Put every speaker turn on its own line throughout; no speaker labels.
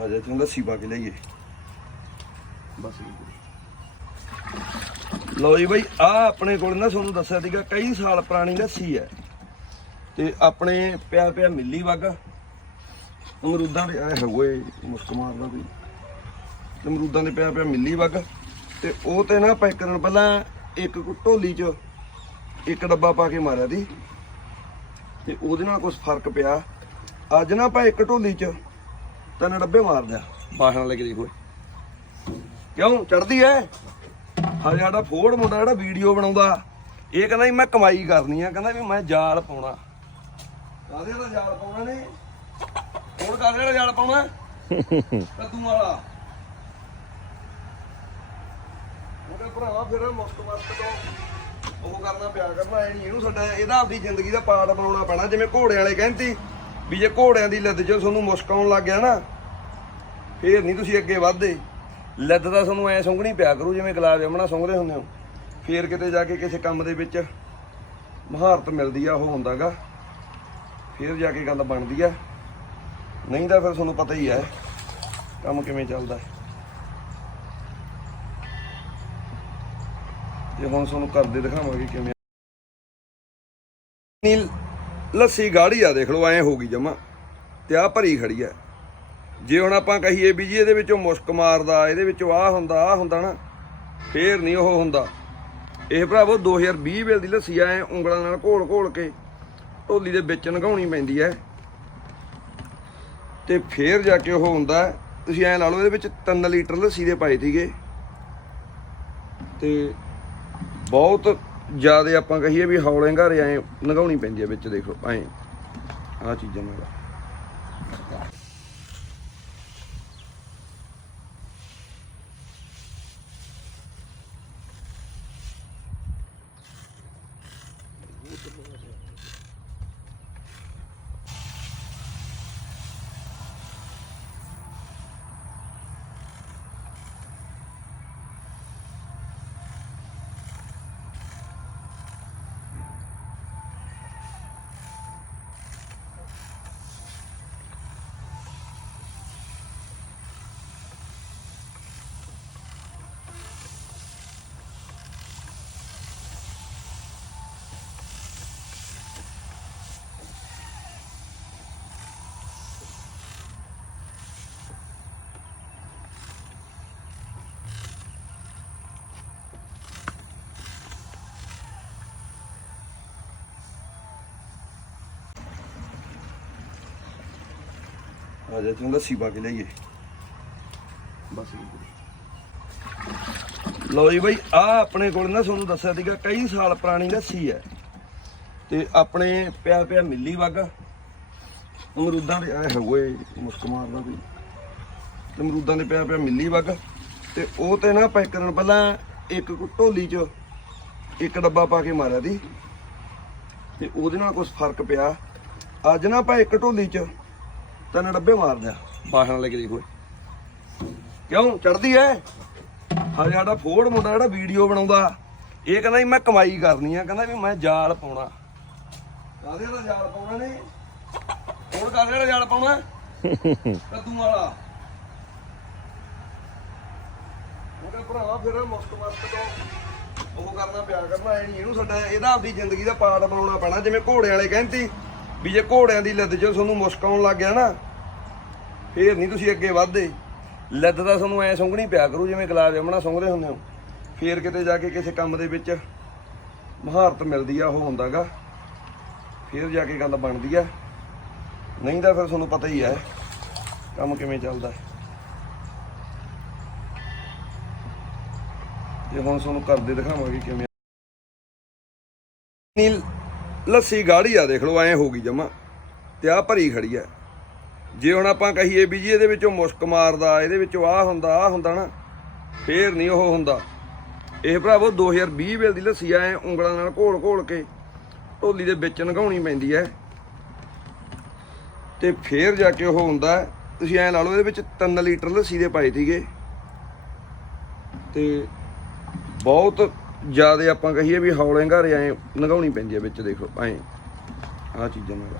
ਆ ਜਾ, ਤੂੰ ਲੱਸੀ ਪਾ ਕੇ ਲਈਏ ਬਸ। ਲਓ ਜੀ ਬਈ ਆ ਆਪਣੇ ਕੋਲ ਨਾ ਤੁਹਾਨੂੰ ਦੱਸਿਆ ਸੀਗਾ, ਕਈ ਸਾਲ ਪੁਰਾਣੀ ਲੱਸੀ ਹੈ। ਤੇ ਆਪਣੇ ਪਿਆ ਪਿਆ ਮਿੱਲੀ ਵਗ। ਅਮਰੂਦਾਂ ਦੇ ਐ ਹੋਏ, ਮੁਸਕ ਮਾਰਦਾ ਵੀ ਅਮਰੂਦਾਂ ਦੇ ਪਿਆ ਪਿਆ ਮਿੱਲੀ ਵਗ। ਤੇ ਉਹ ਤੇ ਨਾ ਆਪਾਂ ਇੱਕ ਦਿਨ ਪਹਿਲਾਂ ਇੱਕ ਢੋਲੀ ਚ ਇੱਕ ਡੱਬਾ ਪਾ ਕੇ ਮਾਰਿਆ ਦੀ ਤੇ ਉਹਦੇ ਨਾਲ ਕੁਝ ਫ਼ਰਕ ਪਿਆ। ਅੱਜ ਨਾ ਆਪਾਂ ਇੱਕ ਢੋਲੀ ਚ ਤਿੰਨ ਡੱਬੇ ਮਾਰਦੇ ਆ ਬਾਹਣ ਲੈ ਕੇ ਦੇਖੋ। ਕਿਉਂ? ਚੜਦੀ ਐ? ਹਾਂ ਸਾਡਾ ਫੋੜ ਮੁੰਡਾ ਜਿਹੜਾ ਵੀਡੀਓ ਬਣਾਉਂਦਾ ਇਹ ਕਹਿੰਦਾ ਵੀ ਮੈਂ ਕਮਾਈ ਕਰਨੀ ਆ ਕਹਿੰਦਾ ਵੀ ਮੈਂ ਜਾਲ ਪਾਉਣਾ। ਕਾਹਦੇ ਦਾ ਜਾਲ ਪਾਉਣਾ ਨੇ? ਹੋਰ ਕਾਹਦੇ ਦਾ ਜਾਲ ਪਾਉਣਾ? ਕੱਦੂ ਵਾਲਾ। ਉਹਦਾ ਭਰਾਵਾ ਫਿਰ ਮੁਸਤ ਮਸਤ ਤੋਂ ਉਹ ਕਰਨਾ ਪਿਆ ਕਰਨਾ ਐ ਨਹੀਂ ਇਹਨੂੰ ਸਾਡਾ ਇਹਦਾ ਆਪਦੀ ਜ਼ਿੰਦਗੀ ਦਾ ਪਾਰਟ ਬਣਾਉਣਾ ਪੈਣਾ ਜਿਵੇਂ ਘੋੜੇ ਵਾਲੇ ਕਹਿੰਦੇ ਵੀ ਜੇ ਘੋੜਿਆਂ ਦੀ ਲੱਦ 'ਚ ਤੁਹਾਨੂੰ ਮੁਸ਼ਕ ਆਉਣ ਲੱਗ ਗਿਆ ਨਾ, ਫੇਰ ਨਹੀਂ ਤੁਸੀਂ ਅੱਗੇ ਵਧਦੇ। ਲੱਦ ਤਾਂ ਤੁਹਾਨੂੰ ਐ ਸੁੰਘਣੀ ਪਿਆ ਕਰੂ, ਜਿਵੇਂ ਗੁਲਾਬ ਜਾਮਣਾ ਸੁੰਘਦੇ ਹੁੰਦੇ ਹੋ। ਫੇਰ ਕਿਤੇ ਜਾ ਕੇ ਕਿਸੇ ਕੰਮ ਦੇ ਵਿੱਚ ਮਹਾਰਤ ਮਿਲਦੀ ਆ, ਉਹ ਹੁੰਦਾਗਾ। ਫੇਰ ਜਾ ਕੇ ਗੱਲ ਬਣਦੀ ਆ। ਨਹੀਂ ਤਾਂ ਫਿਰ ਤੁਹਾਨੂੰ ਪਤਾ ਹੀ ਹੈ ਕੰਮ ਕਿਵੇਂ ਚੱਲਦਾ। ਹੈ ਤੇ ਹੁਣ ਤੁਹਾਨੂੰ ਕਰਦੇ ਦਿਖਾਵਾਂਗੇ ਕਿਵੇਂ ਨੀ ਲੱਸੀ ਗਾੜੀ ਆ ਦੇਖ ਲਓ, ਐ ਹੋ ਗਈ ਜਮਾ। ਤੇ ਆ ਭਰੀ ਖੜੀ ਆ ਜੇ ਹੁਣ ਆਪਾਂ ਕਹੀਏ ਵੀ ਜੀ ਇਹਦੇ ਵਿੱਚੋਂ ਮੁਸ਼ਕ ਮਾਰਦਾ, ਇਹਦੇ ਵਿੱਚੋਂ ਆ ਹੁੰਦਾ ਆ ਹੁੰਦਾ ਨਾ, ਫੇਰ ਨਹੀਂ ਉਹ ਹੁੰਦਾ। ਇਹ ਭਰਾਵੋ 2020 ਵੇਲ ਦੀ ਲੱਸੀ ਐ ਉਂਗਲਾਂ ਨਾਲ ਘੋਲ ਘੋਲ ਕੇ ਢੋਲੀ ਦੇ ਵਿੱਚ ਨਗਾਉਣੀ ਪੈਂਦੀ ਐ। ਤੇ ਫੇਰ ਜਾ ਕੇ ਉਹ ਹੁੰਦਾ, ਤੁਸੀਂ ਐ ਲਾ ਲਓ, ਇਹਦੇ ਵਿੱਚ 3 ਲੀਟਰ ਲੱਸੀ ਦੇ ਪਾਏ ਸੀਗੇ। ਤੇ ਬਹੁਤ ਜ਼ਿਆਦਾ ਆਪਾਂ ਕਹੀਏ ਵੀ ਹੌਲੇ ਘਾਰੇ ਐ ਨਗਾਉਣੀ ਪੈਂਦੀ ਐ ਵਿੱਚ, ਦੇਖੋ, ਐ। ਆ ਚੀਜ਼ਾਂ ਨਾਲ। ਆ ਜਾ ਤੂੰ ਲੱਸੀ ਪਾ ਕੇ ਲਈਏ ਬਸ ਲਓ ਜੀ ਬਈ, ਆ ਆਪਣੇ ਕੋਲ ਨਾ ਤੁਹਾਨੂੰ ਦੱਸਿਆ ਸੀਗਾ, ਕਈ ਸਾਲ ਪੁਰਾਣੀ ਲੱਸੀ ਹੈ। ਤੇ ਆਪਣੇ ਪਿਆ ਪਿਆ ਮਿੱਲੀ ਵਗ। ਅਮਰੂਦਾਂ ਦੇ ਐ ਹੋਏ, ਮੁਸਕ ਮਾਰਦਾ ਵੀ ਅਮਰੂਦਾਂ ਦੇ ਪਿਆ ਪਿਆ ਮਿੱਲੀ ਵਗ। ਤੇ ਉਹ ਤੇ ਨਾ ਆਪਾਂ ਇੱਕ ਦਿਨ ਪਹਿਲਾਂ ਇੱਕ ਢੋਲੀ ਚ ਇੱਕ ਡੱਬਾ ਪਾ ਕੇ ਮਾਰਿਆ ਦੀ ਤੇ ਉਹਦੇ ਨਾਲ ਕੁਝ ਫ਼ਰਕ ਪਿਆ। ਅੱਜ ਨਾ ਆਪਾਂ ਇੱਕ ਢੋਲੀ ਚ ਤਿੰਨ ਡੱਬੇ ਮਾਰਦੇ ਆ ਬਾਹਣ ਲੈ ਕੇ ਦੇਖੋ ਕਿਉਂ? ਚੜਦੀ ਐ? ਹਾਂ ਸਾਡਾ ਫੋੜ ਮੁੰਡਾ ਜਿਹੜਾ ਵੀਡੀਓ ਬਣਾਉਂਦਾ ਇਹ ਕਹਿੰਦਾ ਵੀ ਮੈਂ ਕਮਾਈ ਕਰਨੀ ਆ ਕਹਿੰਦਾ ਵੀ ਮੈਂ ਜਾਲ ਪਾਉਣਾ। ਕਾਹਦੇ ਦਾ ਜਾਲ ਪਾਉਣਾ ਨੇ? ਹੋਰ ਕਾਹਦੇ ਦਾ ਜਾਲ ਪਾਉਣਾ? ਕੱਦੂ ਵਾਲਾ। ਉਹਦਾ ਭਰਾਵਾ ਫਿਰ ਮੁਸਤ ਮਸਤ ਤੋਂ ਉਹ ਕਰਨਾ ਪਿਆ ਕਰਨਾ ਐ ਨਹੀਂ ਇਹਨੂੰ ਸਾਡਾ ਇਹਦਾ ਆਪਦੀ ਜ਼ਿੰਦਗੀ ਦਾ ਪਾਰਟ ਬਣਾਉਣਾ ਪੈਣਾ ਜਿਵੇਂ ਘੋੜੇ ਵਾਲੇ ਕਹਿੰਦੇ ਵੀ ਜੇ ਘੋੜਿਆਂ ਦੀ ਲੱਦ 'ਚ ਤੁਹਾਨੂੰ ਮੁਸ਼ਕ ਆਉਣ ਲੱਗ ਗਿਆ ਨਾ, ਫੇਰ ਨਹੀਂ ਤੁਸੀਂ ਅੱਗੇ ਵਧਦੇ। ਲੱਦ ਤਾਂ ਤੁਹਾਨੂੰ ਐ ਸੁੰਘਣੀ ਪਿਆ ਕਰੂ, ਜਿਵੇਂ ਗੁਲਾਬ ਜਾਮਣਾ ਸੁੰਘਦੇ ਹੁੰਦੇ ਹੋ। ਫੇਰ ਕਿਤੇ ਜਾ ਕੇ ਕਿਸੇ ਕੰਮ ਦੇ ਵਿੱਚ ਮਹਾਰਤ ਮਿਲਦੀ ਆ, ਉਹ ਹੁੰਦਾਗਾ। ਫੇਰ ਜਾ ਕੇ ਗੱਲ ਬਣਦੀ ਆ। ਨਹੀਂ ਤਾਂ ਫਿਰ ਤੁਹਾਨੂੰ ਪਤਾ ਹੀ ਹੈ ਕੰਮ ਕਿਵੇਂ ਚੱਲਦਾ। ਜੇ ਹੁਣ ਤੁਹਾਨੂੰ ਕਰਦੇ ਦਿਖਾਵਾਂਗੇ ਕਿਵੇਂ ਨੀ ਲੱਸੀ ਗਾੜੀ ਆ, ਦੇਖ ਲਓ, ਐ ਹੋ ਗਈ ਜਮਾ। ਤੇ ਆ ਭਰੀ ਖੜੀ ਆ ਜੇ ਹੁਣ ਆਪਾਂ ਕਹੀਏ ਵੀ ਜੀ ਇਹਦੇ ਵਿੱਚੋਂ ਮੁਸ਼ਕ ਮਾਰਦਾ, ਇਹਦੇ ਵਿੱਚੋਂ ਆ ਹੁੰਦਾ ਆ ਹੁੰਦਾ ਨਾ, ਫੇਰ ਨਹੀਂ ਉਹ ਹੁੰਦਾ। ਇਹ ਭਰਾਵੋ 2020 ਵੇਲ ਦੀ ਲੱਸੀ ਐ ਉਂਗਲਾਂ ਨਾਲ ਘੋਲ ਘੋਲ ਕੇ ਢੋਲੀ ਦੇ ਵਿੱਚ ਨਗਾਉਣੀ ਪੈਂਦੀ ਐ। ਤੇ ਫੇਰ ਜਾ ਕੇ ਉਹ ਹੁੰਦਾ, ਤੁਸੀਂ ਐ ਲਾ ਲਓ, ਇਹਦੇ ਵਿੱਚ 3 ਲੀਟਰ ਲੱਸੀ ਦੇ ਪਾਏ ਸੀਗੇ। ਤੇ ਬਹੁਤ ਜ਼ਿਆਦਾ ਆਪਾਂ ਕਹੀਏ ਵੀ ਹੌਲੇ ਘਾਰੇ ਐ ਲੰਘਾਉਣੀ ਪੈਂਦੀ ਐ ਵਿੱਚ, ਦੇਖੋ, ਐ। ਆ ਚੀਜ਼ਾਂ ਨਾਲ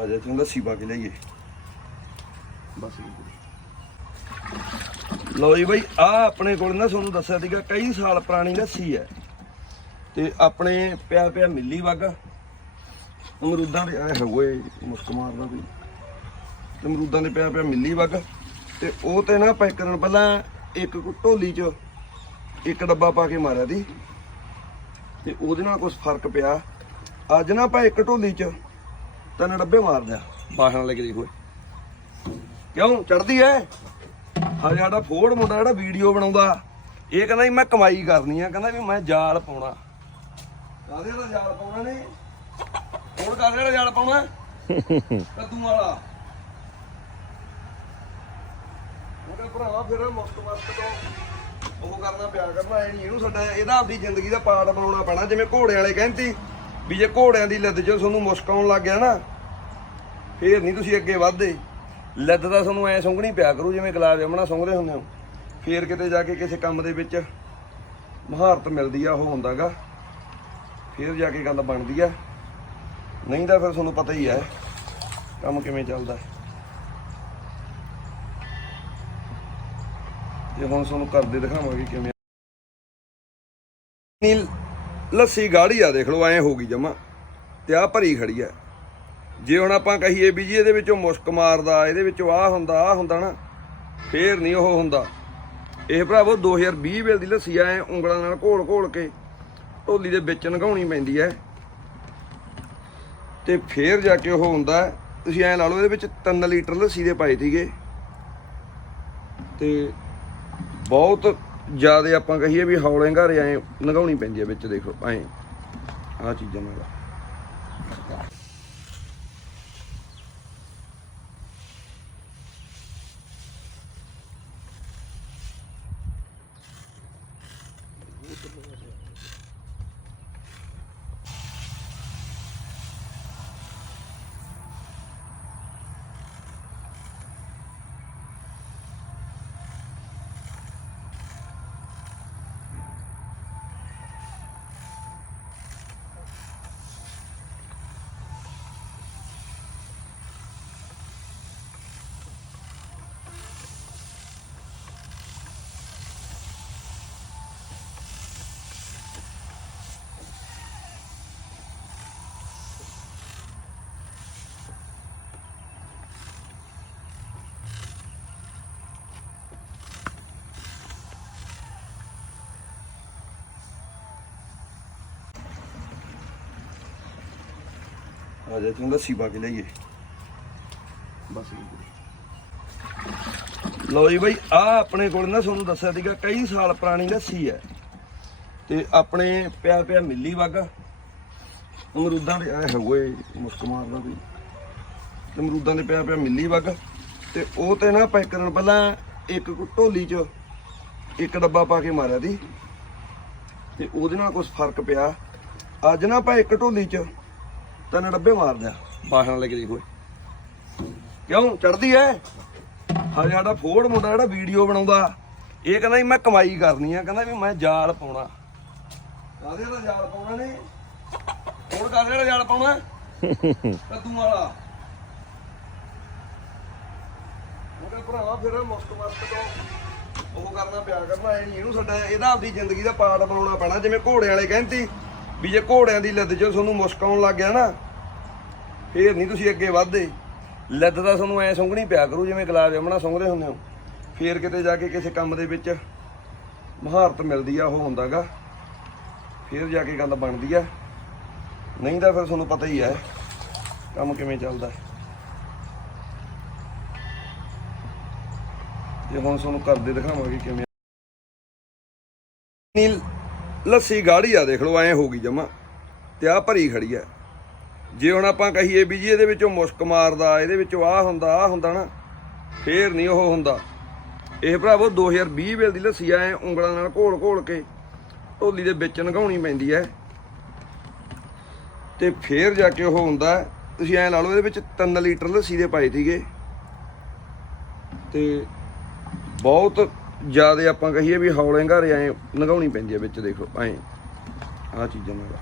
ਆ ਜਾ ਤੂੰ ਲੱਸੀ ਪਾ ਕੇ ਲਈਏ ਬਸ ਲਓ ਜੀ ਬਈ, ਆ ਆਪਣੇ ਕੋਲ ਨਾ ਤੁਹਾਨੂੰ ਦੱਸਿਆ ਸੀਗਾ, ਕਈ ਸਾਲ ਪੁਰਾਣੀ ਲੱਸੀ ਹੈ। ਤੇ ਆਪਣੇ ਪਿਆ ਪਿਆ ਮਿੱਲੀ ਵਗ। ਅਮਰੂਦਾਂ ਦੇ, ਆਏ ਹੋਏ, ਮੁਸਕ ਮਾਰਦਾ ਵੀ ਤੇ ਅਮਰੂਦਾਂ ਦੇ ਪਿਆ ਪਿਆ ਮਿੱਲੀ ਵਗ। ਤੇ ਉਹ ਤੇ ਨਾ ਪੈਕ ਕਰਨ ਪਹਿਲਾਂ ਇੱਕ ਢੋਲੀ ਚ ਇੱਕ ਡੱਬਾ ਪਾ ਕੇ ਮਾਰਿਆ ਦੀ ਤੇ ਉਹਦੇ ਨਾਲ ਕੁਝ ਫ਼ਰਕ ਪਿਆ। ਅੱਜ ਨਾ ਆਪਾਂ ਇੱਕ ਢੋਲੀ ਚ ਤਿੰਨ ਡੱਬੇ ਮਾਰਦੇ ਆ ਬਾਹਣ ਲੈ ਕੇ ਦੇਖੋ ਕਿਉਂ? ਚੜਦੀ ਐ? ਹਾਂ ਸਾਡਾ ਫੋੜ ਮੁੰਡਾ ਜਿਹੜਾ ਵੀਡੀਓ ਬਣਾਉਂਦਾ ਇਹ ਕਹਿੰਦਾ ਵੀ ਮੈਂ ਕਮਾਈ ਕਰਨੀ ਆ ਕਹਿੰਦਾ ਵੀ ਮੈਂ ਜਾਲ ਪਾਉਣਾ। ਕਾਹਦੇ ਵਾਲਾ ਜਾਲ ਪਾਉਣਾ ਨੇ? ਹੁਣ ਕਾਹਦੇ ਵਾਲਾ ਜਾਲ ਪਾਉਣਾ? ਕੱਦੂ ਵਾਲਾ। ਉਹ ਕਹਿੰਦਾ ਭਰਾਵਾ ਫਿਰ ਮੁਸਤ ਮਸਤ ਤੋਂ ਉਹ ਕਰਨਾ ਪਿਆ ਕਰਨਾ ਐ ਨਹੀਂ ਇਹਨੂੰ ਸਾਡਾ ਇਹਦਾ ਆਪਦੀ ਜ਼ਿੰਦਗੀ ਦਾ ਪਾਰਟ ਬਣਾਉਣਾ ਪੈਣਾ ਜਿਵੇਂ ਘੋੜੇ ਵਾਲੇ ਕਹਿੰਦੇ ਵੀ ਜੇ ਘੋੜਿਆਂ ਦੀ ਲੱਦ 'ਚ ਤੁਹਾਨੂੰ ਮੁਸ਼ਕ ਆਉਣ ਲੱਗ ਗਿਆ ਨਾ, ਫੇਰ ਨਹੀਂ ਤੁਸੀਂ ਅੱਗੇ ਵਧਦੇ। ਲੱਦ ਤਾਂ ਤੁਹਾਨੂੰ ਐ ਸੁੰਘਣੀ ਪਿਆ ਕਰੂ, ਜਿਵੇਂ ਗੁਲਾਬ ਜਾਮਣਾ ਸੁੰਘਦੇ ਹੁੰਦੇ ਹੋ। ਫੇਰ ਕਿਤੇ ਜਾ ਕੇ ਕਿਸੇ ਕੰਮ ਦੇ ਵਿੱਚ ਮਹਾਰਤ ਮਿਲਦੀ ਆ, ਉਹ ਹੁੰਦਾਗਾ ਫੇਰ ਜਾ ਕੇ ਗੱਲ ਬਣਦੀ ਆ। ਨਹੀਂ ਤਾਂ ਫਿਰ ਤੁਹਾਨੂੰ ਪਤਾ ਹੀ ਹੈ ਕੰਮ ਕਿਵੇਂ ਚੱਲਦਾ। ਜੇ ਹੁਣ ਤੁਹਾਨੂੰ ਕਰਦੇ ਦਿਖਾਵਾਂਗੇ ਕਿਵੇਂ ਨੀਲ ਲੱਸੀ ਗਾੜੀ ਆ, ਦੇਖ ਲਓ, ਐ ਹੋ ਗਈ ਜਮਾ। ਤੇ ਆ ਭਰੀ ਖੜੀ ਆ। ਜੇ ਹੁਣ ਆਪਾਂ ਕਹੀਏ ਵੀ ਜੀ ਇਹਦੇ ਵਿੱਚੋਂ ਮੁਸ਼ਕ ਮਾਰਦਾ, ਇਹਦੇ ਵਿੱਚੋਂ ਆ ਹੁੰਦਾ ਆ ਹੁੰਦਾ ਨਾ, ਫੇਰ ਨਹੀਂ ਉਹ ਹੁੰਦਾ। ਇਹ ਭਰਾਵੋ 2020 ਵੇਲ ਦੀ ਲੱਸੀ ਐ ਉਂਗਲਾਂ ਨਾਲ ਘੋਲ ਘੋਲ ਕੇ ਢੋਲੀ ਦੇ ਵਿੱਚ ਨਗਾਉਣੀ ਪੈਂਦੀ ਐ ਤੇ ਫੇਰ ਜਾ ਕੇ ਉਹ ਹੁੰਦਾ, ਤੁਸੀਂ ਐ ਲਾ ਲਓ, ਇਹਦੇ ਵਿੱਚ 3 ਲੀਟਰ ਲੱਸੀ ਦੇ ਪਾਏ ਸੀਗੇ। ਤੇ ਬਹੁਤ ਜ਼ਿਆਦਾ ਆਪਾਂ ਕਹੀਏ ਵੀ ਹੌਲੇ ਘਾਰੇ ਐ ਲੰਘਾਉਣੀ ਪੈਂਦੀ ਐ ਵਿੱਚ ਦੇਖੋ, ਐ। ਆ ਚੀਜ਼ਾਂ ਨਾਲ। ਆ ਜਾ, ਤੂੰ ਲੱਸੀ ਪਾ ਕੇ ਲਈਏ ਬਸ। ਲਓ ਜੀ ਬਈ ਆ ਆਪਣੇ ਕੋਲ ਨਾ ਤੁਹਾਨੂੰ ਦੱਸਿਆ ਸੀਗਾ, ਕਈ ਸਾਲ ਪੁਰਾਣੀ ਲੱਸੀ ਹੈ। ਤੇ ਆਪਣੇ ਪਿਆ ਪਿਆ ਮਿੱਲੀ ਵਗ। ਅਮਰੂਦਾਂ ਦੇ, ਆਏ ਹੋਏ, ਮੁਸਕ ਮਾਰਦਾ ਵੀ ਅਮਰੂਦਾਂ ਦੇ ਪਿਆ ਪਿਆ ਮਿੱਲੀ ਵਗ। ਤੇ ਉਹ ਤੇ ਨਾ ਪੈਕ ਪਹਿਲਾਂ ਇੱਕ ਢੋਲੀ ਚ ਇੱਕ ਡੱਬਾ ਪਾ ਕੇ ਮਾਰਿਆ ਦੀ ਤੇ ਉਹਦੇ ਨਾਲ ਕੁਝ ਫ਼ਰਕ ਪਿਆ। ਅੱਜ ਨਾ ਆਪਾਂ ਇੱਕ ਢੋਲੀ ਚ ਤਿੰਨ ਡੱਬੇ ਮਾਰਦੇ ਆ ਬਾਹਣ ਲੈ ਕੇ ਦੇਖੋ ਕਿਉਂ? ਚੜਦੀ ਐ? ਹਾਂ ਸਾਡਾ ਫੋੜ ਮੁੰਡਾ ਜਿਹੜਾ ਵੀਡੀਓ ਬਣਾਉਂਦਾ ਇਹ ਕਹਿੰਦਾ ਵੀ ਮੈਂ ਕਮਾਈ ਕਰਨੀ ਆ ਕਹਿੰਦਾ ਵੀ ਮੈਂ ਜਾਲ ਪਾਉਣਾ। ਕਾਹਦੇ ਵਾਲਾ ਜਾਲ ਪਾਉਣਾ ਨੇ ਹੁਣ ਕਾਹਦੇ ਵਾਲਾ ਜਾਲ ਪਾਉਣਾ? ਕੱਦੂ ਵਾਲਾ। ਭਰਾਵਾ ਫਿਰ ਮੁਸਤ ਮਸਤ ਤੋਂ ਉਹ ਕਰਨਾ ਪਿਆ ਕਰਨਾ ਐ ਨਹੀਂ ਇਹਨੂੰ ਸਾਡਾ ਇਹਦਾ ਆਪਦੀ ਜ਼ਿੰਦਗੀ ਦਾ ਪਾਰਟ ਬਣਾਉਣਾ ਪੈਣਾ ਜਿਵੇਂ ਘੋੜੇ ਵਾਲੇ ਕਹਿੰਦੇ ਵੀ ਜੇ ਘੋੜਿਆਂ ਦੀ ਲੱਦ 'ਚ ਤੁਹਾਨੂੰ ਮੁਸ਼ਕ ਆਉਣ ਲੱਗ ਗਿਆ ਨਾ, ਫੇਰ ਨਹੀਂ ਤੁਸੀਂ ਅੱਗੇ ਵਧਦੇ। ਲੱਦ ਦਾ ਤੁਹਾਨੂੰ ਐ ਸੁੰਘਣੀ ਪਿਆ ਕਰੂ, ਜਿਵੇਂ ਗੁਲਾਬ ਜਾਮਣਾ ਸੁੰਘਦੇ ਹੁੰਦੇ ਹੋ। ਫੇਰ ਕਿਤੇ ਜਾ ਕੇ ਕਿਸੇ ਕੰਮ ਦੇ ਵਿੱਚ ਮਹਾਰਤ ਮਿਲਦੀ ਆ, ਉਹ ਹੁੰਦਾਗਾ ਫੇਰ ਜਾ ਕੇ ਗੱਲ ਬਣਦੀ ਆ। ਨਹੀਂ ਤਾਂ ਫਿਰ ਤੁਹਾਨੂੰ ਪਤਾ ਹੀ ਹੈ ਕੰਮ ਕਿਵੇਂ ਚੱਲਦਾ। ਤੇ ਹੁਣ ਤੁਹਾਨੂੰ ਕਰਦੇ ਦਿਖਾਵਾਂਗੇ ਕਿਵੇਂ ਨੀਲ ਲੱਸੀ ਗਾੜੀ ਆ ਦੇਖ ਲਓ, ਐ ਹੋ ਗਈ ਜਮਾ। ਤੇ ਆ ਭਰੀ ਖੜੀ ਆ ਜੇ ਹੁਣ ਆਪਾਂ ਕਹੀਏ ਵੀ ਜੀ ਇਹਦੇ ਵਿੱਚੋਂ ਮੁਸ਼ਕ ਮਾਰਦਾ, ਇਹਦੇ ਵਿੱਚੋਂ ਆ ਹੁੰਦਾ ਆ ਹੁੰਦਾ ਨਾ, ਫੇਰ ਨਹੀਂ ਉਹ ਹੁੰਦਾ। ਇਹ ਭਰਾਵੋ 2020 ਵੇਲ ਦੀ ਲੱਸੀ ਐ ਉਂਗਲਾਂ ਨਾਲ ਘੋਲ ਘੋਲ ਕੇ ਢੋਲੀ ਦੇ ਵਿੱਚ ਨਗਾਉਣੀ ਪੈਂਦੀ ਐ। ਤੇ ਫੇਰ ਜਾ ਕੇ ਉਹ ਹੁੰਦਾ, ਤੁਸੀਂ ਐ ਲਾ ਲਓ, ਇਹਦੇ ਵਿੱਚ 3 ਲੀਟਰ ਲੱਸੀ ਦੇ ਪਾਏ ਸੀਗੇ। ਤੇ ਬਹੁਤ ਜ਼ਿਆਦਾ ਆਪਾਂ ਕਹੀਏ ਵੀ ਹੌਲੇ ਘਰ ਐ ਲੰਘਾਉਣੀ ਪੈਂਦੀ ਐ ਵਿੱਚ, ਦੇਖੋ, ਐ। ਆ ਚੀਜ਼ਾਂ ਨਾਲ।